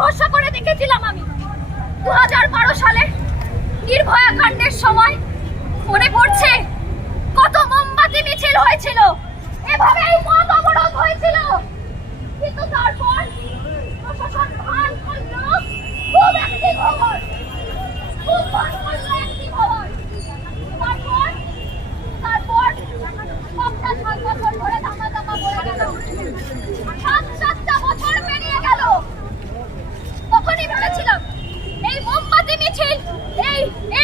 ভরসা করে দেখেছিলাম আমি। দু হাজার বারো সালে Hey.